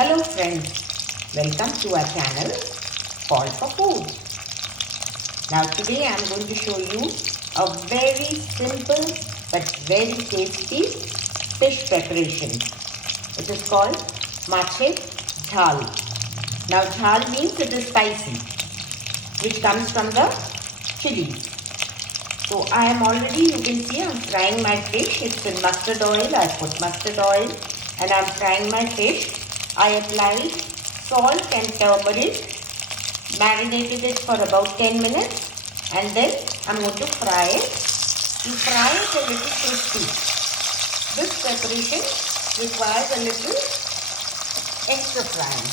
Hello friends, welcome to our channel Call for Food. Now today I am going to show you a very simple but very tasty fish preparation. It is called Macher Jhhal. Now jhal means it is spicy, which comes from the chili. So I am already, you can see I am frying my fish. It's in mustard oil. I put mustard oil and I am frying my fish. I applied salt and turmeric, marinated it for about 10 minutes, and then I'm going to fry it. You fry it a little crispy. This preparation requires a little extra frying.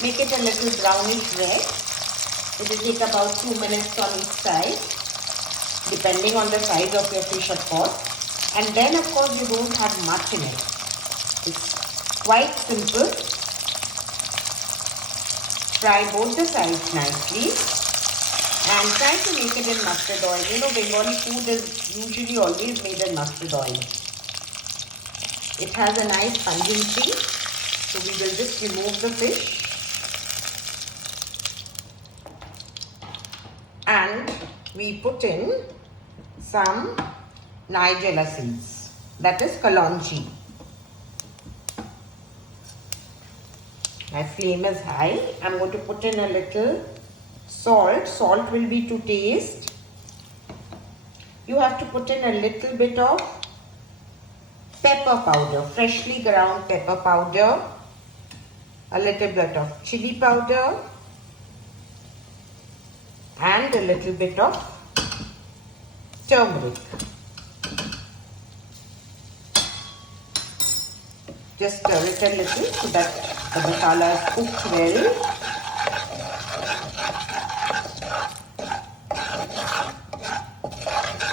Make it a little brownish red. It will take about 2 minutes on each side, depending on the size of your fish, of course. And then, of course, you don't have much in it. It's quite simple. Fry both the sides nicely and try to make it in mustard oil. You know, Bengali food is usually always made in mustard oil. It has a nice pungency. So we will just remove the fish and we put in some nigella seeds, that is kalonji. My flame is high. I'm going to put in a little salt. Salt will be to taste. You have to put in a little bit of pepper powder, freshly ground pepper powder, a little bit of chili powder, and a little bit of turmeric. Just stir it a little so that the masala is cooked well.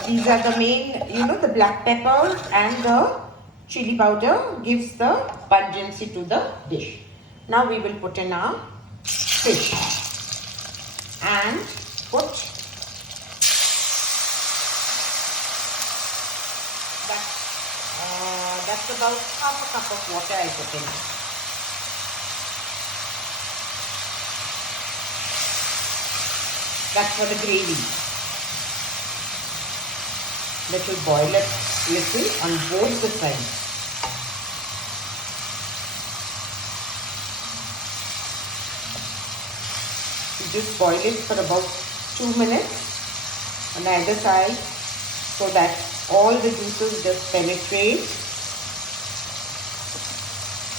These are the main, the black pepper and the chili powder gives the pungency to the dish. Now we will put in our fish and put that's about half a cup of water I put in. That's for the gravy. Little boil it little on both the sides. You just boil it for about 2 minutes on either side so that all the juices just penetrate.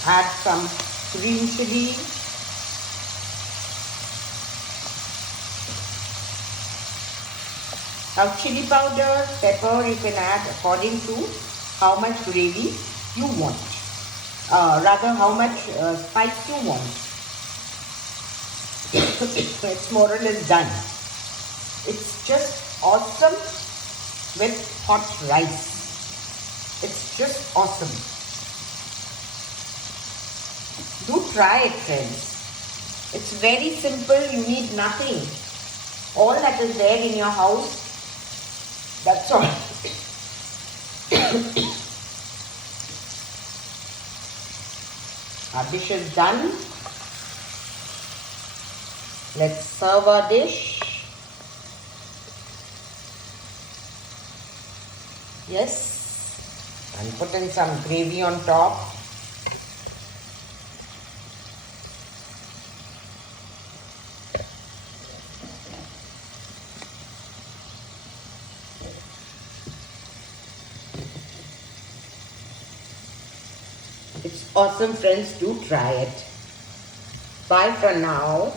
Add some green chili. Now chili powder, pepper you can add according to how much gravy you want. Rather how much spice you want. It's more or less done. It's just awesome with hot rice. It's just awesome. Do try it, friends. It's very simple. You need nothing. All that is there in your house, that's all. Our dish is done. Let's serve our dish. Yes. And put in some gravy on top. It's awesome, friends. Do try it. Bye for now.